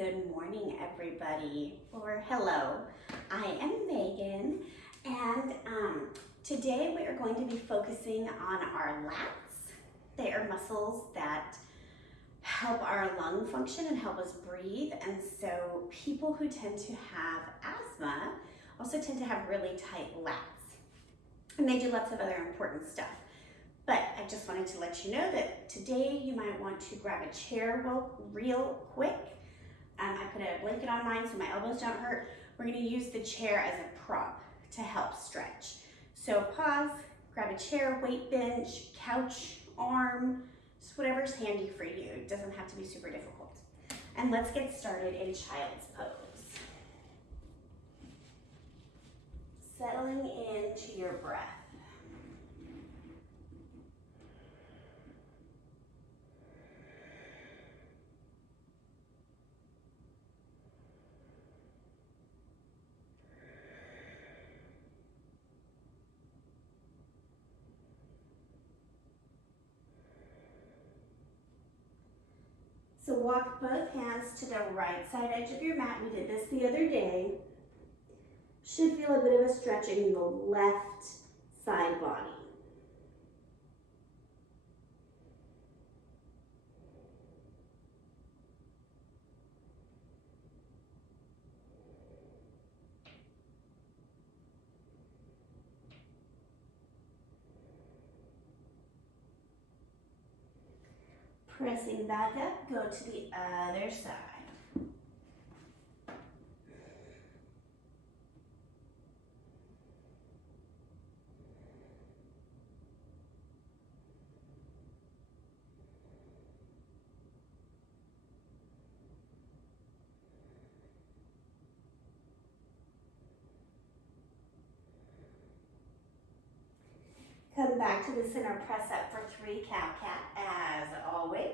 Good morning, everybody, or hello. I am Megan, and today we are going to be focusing on our lats. They are muscles that help our lung function and help us breathe, and so people who tend to have asthma also tend to have really tight lats, and they do lots of other important stuff. But I just wanted to let you know that today you might want to grab a chair real quick. I put a blanket on mine so my elbows don't hurt. We're going to use the chair as a prop to help stretch. So pause, grab a chair, weight bench, couch, arm, just whatever's handy for you. It doesn't have to be super difficult. And let's get started in child's pose. Settling into your breath. So walk both hands to the right side edge of your mat. We did this the other day. Should feel a bit of a stretch in the left side body. Pressing back up, go to the other side. Come back to the center, press up for 3 cow-cat as always.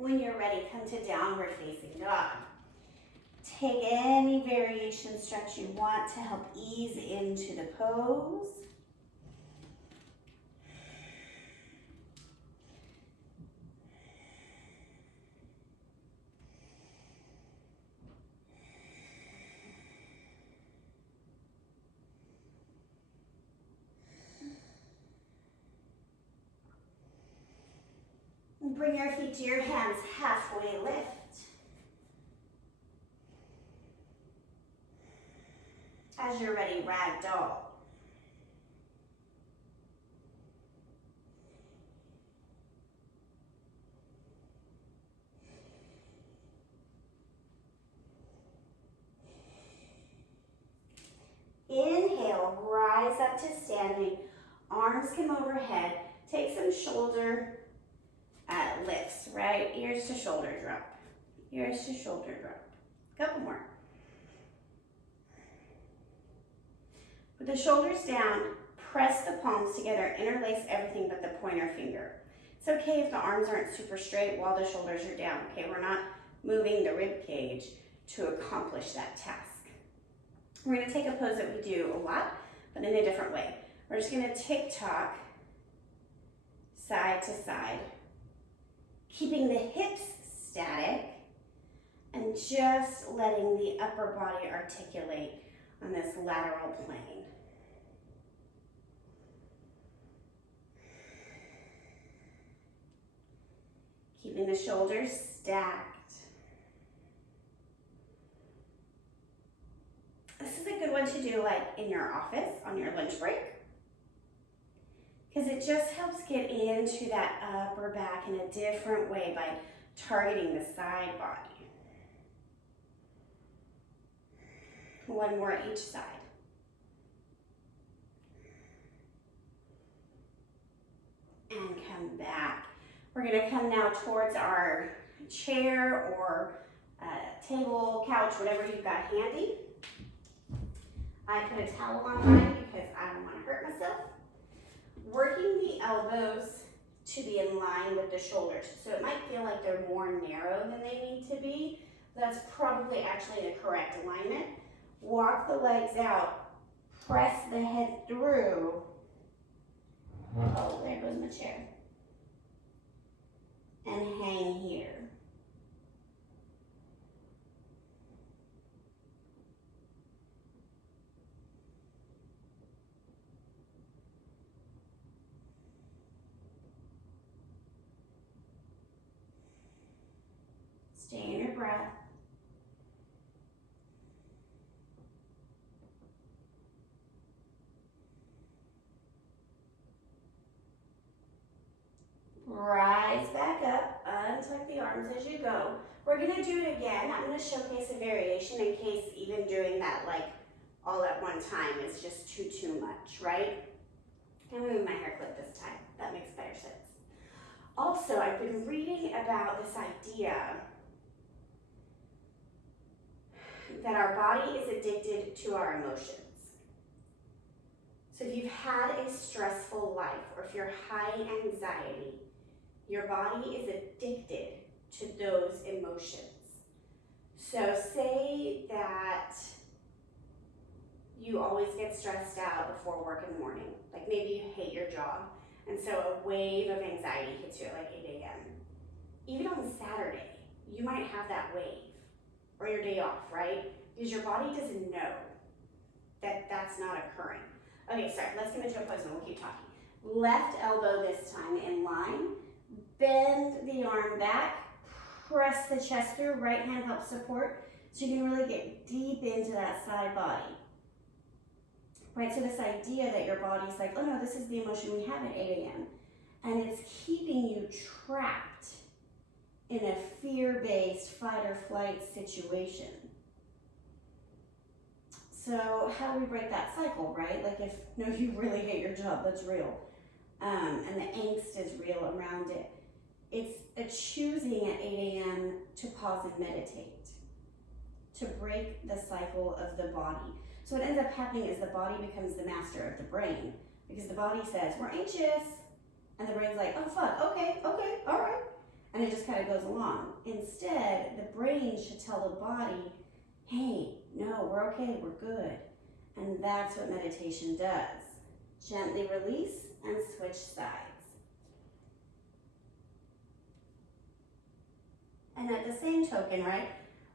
When you're ready, come to downward facing dog. Take any variation stretch you want to help ease into the pose. Bring your feet to your hands, halfway lift. As you're ready, ragdoll. Inhale, rise up to standing, arms come overhead, take some shoulder lifts, right? Ears to shoulder drop. Ears to shoulder drop. Couple more. With the shoulders down, press the palms together, interlace everything but the pointer finger. It's okay if the arms aren't super straight while the shoulders are down, okay? We're not moving the rib cage to accomplish that task. We're gonna take a pose that we do a lot, but in a different way. We're just gonna tick-tock side to side, keeping the hips static and just letting the upper body articulate on this lateral plane. Keeping the shoulders stacked. This is a good one to do like in your office on your lunch break, because it just helps get into that upper back in a different way by targeting the side body. One more each side. And come back. We're gonna come now towards our chair or table, couch, whatever you've got handy. I put a towel on mine because I don't want to hurt myself. Working the elbows to be in line with the shoulders. So it might feel like they're more narrow than they need to be. That's probably actually the correct alignment. Walk the legs out, press the head through. Oh, there goes my chair. And hang here. Stay in your breath. Rise back up, untuck the arms as you go. We're gonna do it again. I'm gonna showcase a variation in case even doing that like all at one time is just too much, right? I'm gonna move my hair clip this time. That makes better sense. Also, I've been reading about this idea that our body is addicted to our emotions. So if you've had a stressful life or if you're high anxiety, your body is addicted to those emotions. So say that you always get stressed out before work in the morning. Like maybe you hate your job, and so a wave of anxiety hits you at like 8 a.m. Even on Saturday, you might have that wave, or your day off, right? Because your body doesn't know that that's not occurring. Okay, sorry, let's come into a pose and we'll keep talking. Left elbow this time in line. Bend the arm back, press the chest through, right hand helps support, so you can really get deep into that side body. Right, so this idea that your body's like, oh no, this is the emotion we have at 8 a.m. And it's keeping you trapped in a fear-based fight or flight situation. So how do we break that cycle, right? Like if, no, you really hate your job, that's real. And the angst is real around it. It's a choosing at 8 a.m. to pause and meditate, to break the cycle of the body. So what ends up happening is the body becomes the master of the brain, because the body says, we're anxious, and the brain's like, oh fuck, okay, all right. And it just kind of goes along. Instead, the brain should tell the body, hey, no, we're okay, we're good. And that's what meditation does. Gently release and switch sides. And at the same token, right,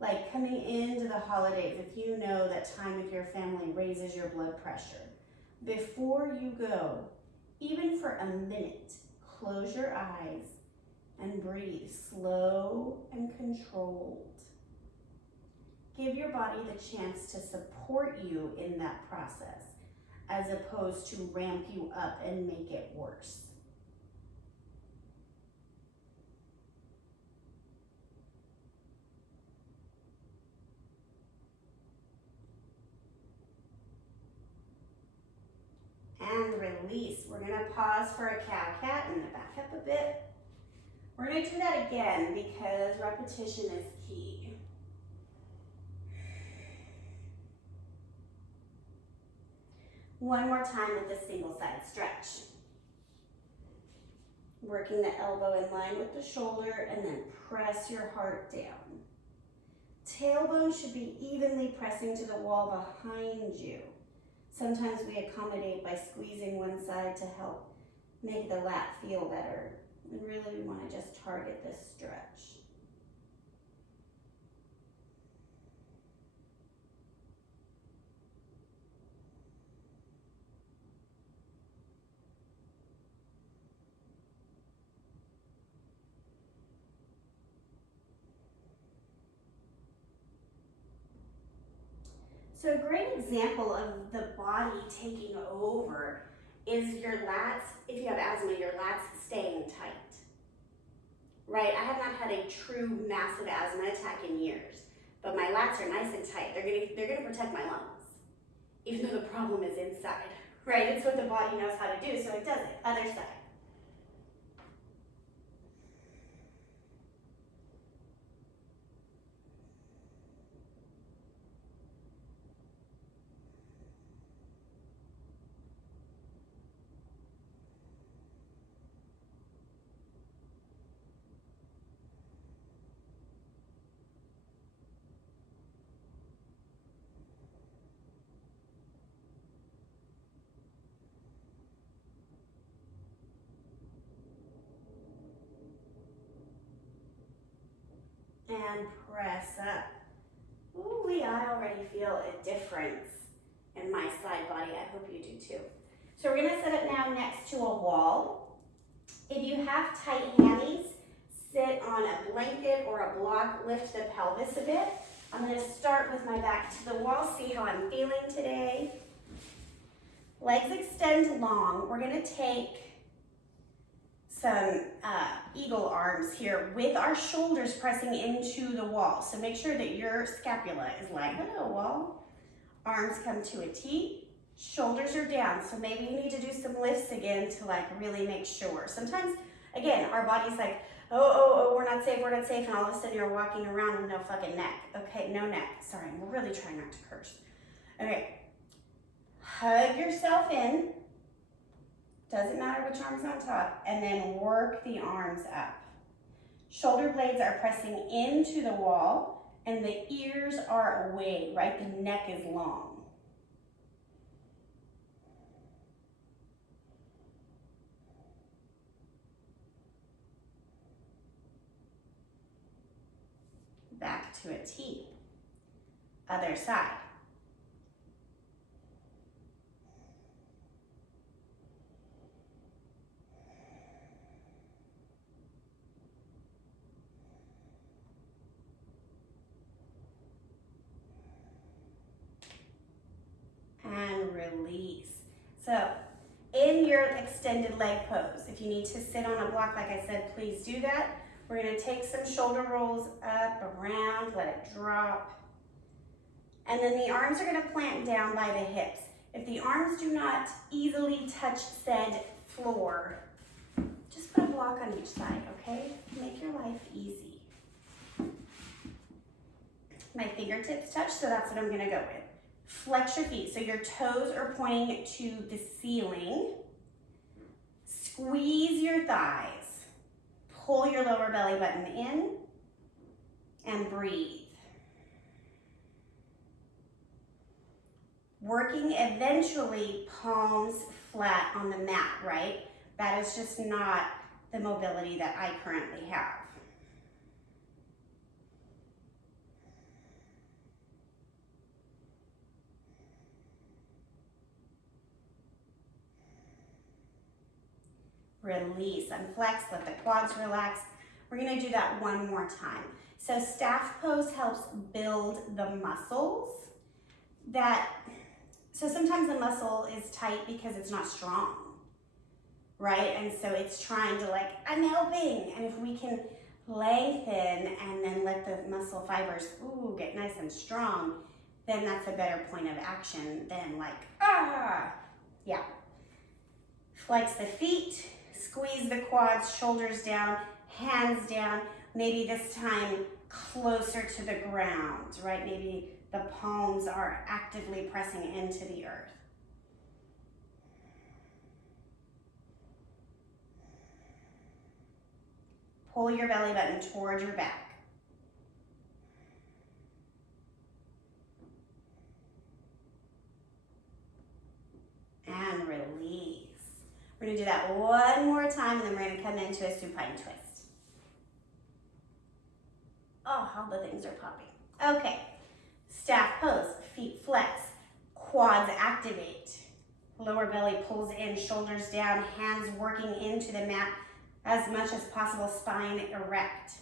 like coming into the holidays, if you know that time with your family raises your blood pressure, before you go, even for a minute, close your eyes and breathe slow and controlled. Give your body the chance to support you in that process, as opposed to ramp you up and make it worse. And release. We're gonna pause for a cow-cat and back up a bit. We're gonna do that again because repetition is key. One more time with the single side stretch. Working the elbow in line with the shoulder and then press your heart down. Tailbone should be evenly pressing to the wall behind you. Sometimes we accommodate by squeezing one side to help make the lat feel better. And really we want to just target this stretch. So a great example of the body taking over is your lats. If you have asthma, your lats staying tight. Right, I have not had a true massive asthma attack in years, but my lats are nice and tight. They're gonna protect my lungs, even though the problem is inside. Right, it's what the body knows how to do, so it does it. Other side. And press up. Ooh, I already feel a difference in my side body. I hope you do too. So we're gonna set up now next to a wall. If you have tight hammies, sit on a blanket or a block, lift the pelvis a bit. I'm gonna start with my back to the wall, see how I'm feeling today. Legs extend long. We're gonna take some eagle arms here with our shoulders pressing into the wall. So make sure that your scapula is like, hello wall. Arms come to a T, shoulders are down. So maybe you need to do some lifts again to like really make sure. Sometimes, again, our body's like, oh, we're not safe, and all of a sudden you're walking around with no fucking neck. Okay, no neck. Sorry, I'm really trying not to curse. Okay, hug yourself in. Doesn't matter which arm's on top, and then work the arms up. Shoulder blades are pressing into the wall, and the ears are away, right? The neck is long. Back to a T. Other side. And release. So in your extended leg pose, if you need to sit on a block, like I said, please do that. We're gonna take some shoulder rolls up, around, let it drop. And then the arms are gonna plant down by the hips. If the arms do not easily touch said floor, just put a block on each side, okay? Make your life easy. My fingertips touch, so that's what I'm gonna go with. Flex your feet, so your toes are pointing to the ceiling. Squeeze your thighs. Pull your lower belly button in and breathe. Working eventually palms flat on the mat, right? That is just not the mobility that I currently have. Release, unflex, let the quads relax. We're gonna do that one more time. So staff pose helps build the muscles so sometimes the muscle is tight because it's not strong, right? And so it's trying to like, I'm helping. And if we can lengthen and then let the muscle fibers, get nice and strong, then that's a better point of action than like, yeah. Flex the feet. Squeeze the quads, shoulders down, hands down, maybe this time closer to the ground, right? Maybe the palms are actively pressing into the earth. Pull your belly button towards your back. And release. We're gonna do that one more time, and then we're gonna come into a supine twist. Oh, all the things are popping. Okay, staff pose, feet flex, quads activate. Lower belly pulls in, shoulders down, hands working into the mat as much as possible, spine erect.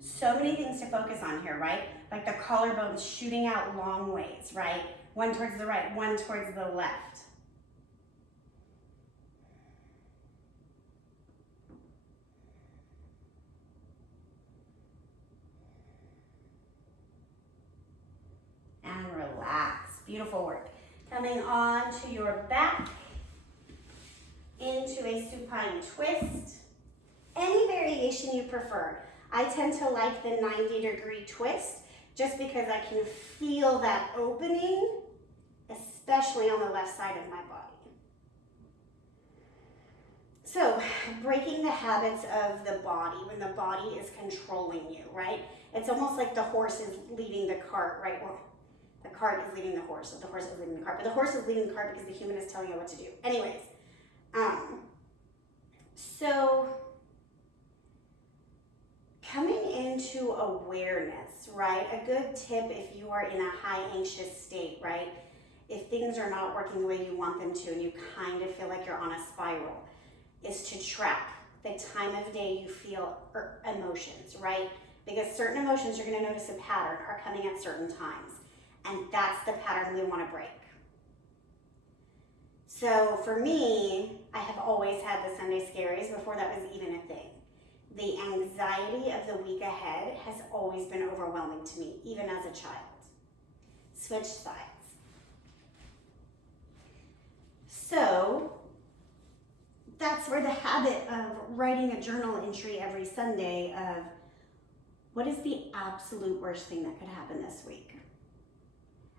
So many things to focus on here, right? Like the collarbones shooting out long ways, right? One towards the right, one towards the left. And relax. Beautiful work. Coming on to your back into a supine twist. Any variation you prefer. I tend to like the 90-degree twist just because I can feel that opening, especially on the left side of my body. So, breaking the habits of the body when the body is controlling you, right? It's almost like the horse is leading the cart, right? Well, the cart is leading the horse, so the horse is leading the cart, but the horse is leading the cart because the human is telling it what to do. Anyways, so coming into awareness, right? A good tip if you are in a high anxious state, right? If things are not working the way you want them to and you kind of feel like you're on a spiral, is to track the time of day you feel emotions, right? Because certain emotions, you're going to notice a pattern, are coming at certain times. And that's the pattern we want to break. So for me, I have always had the Sunday scaries before that was even a thing. The anxiety of the week ahead has always been overwhelming to me, even as a child. Switch sides. So that's where the habit of writing a journal entry every Sunday of what is the absolute worst thing that could happen this week?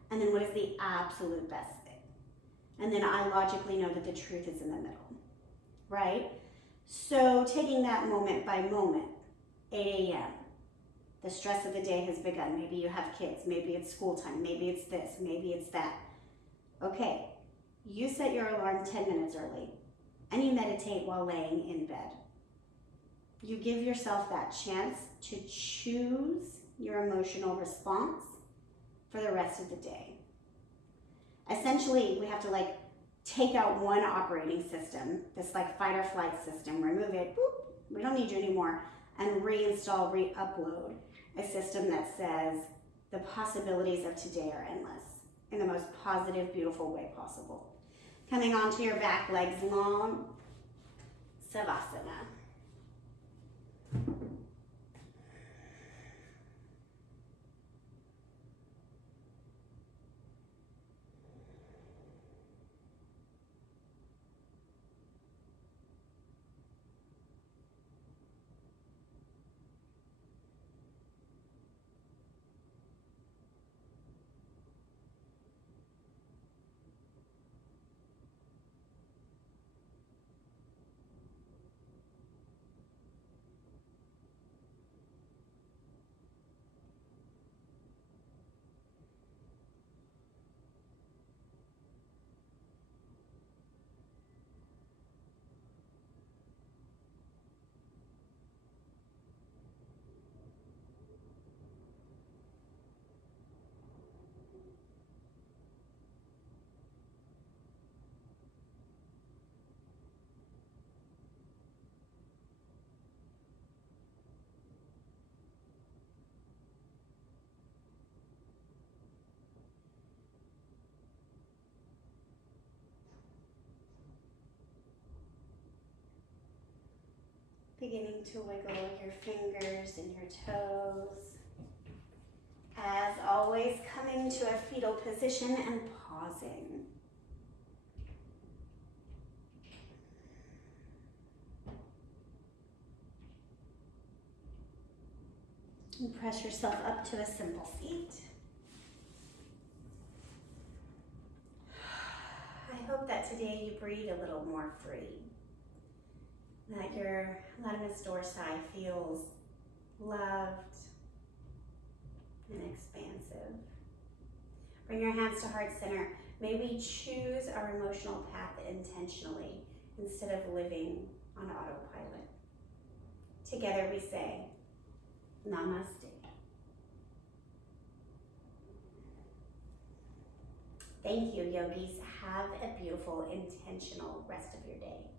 And then what is the absolute best thing? And then I logically know that the truth is in the middle, right? So taking that moment by moment, 8 a.m., the stress of the day has begun. Maybe you have kids, maybe it's school time, maybe it's this, maybe it's that. Okay, you set your alarm 10 minutes early and you meditate while laying in bed. You give yourself that chance to choose your emotional response for the rest of the day. Essentially, we have to take out one operating system, this fight or flight system, remove it, boop, we don't need you anymore, and reinstall, re-upload a system that says the possibilities of today are endless in the most positive, beautiful way possible. Coming onto your back, legs long, Savasana. Beginning to wiggle your fingers and your toes. As always, coming to a fetal position and pausing. And press yourself up to a simple seat. I hope that today you breathe a little more free. That your latimus dorsi feels loved and expansive. Bring your hands to heart center. May we choose our emotional path intentionally instead of living on autopilot. Together we say, Namaste. Thank you, yogis. Have a beautiful, intentional rest of your day.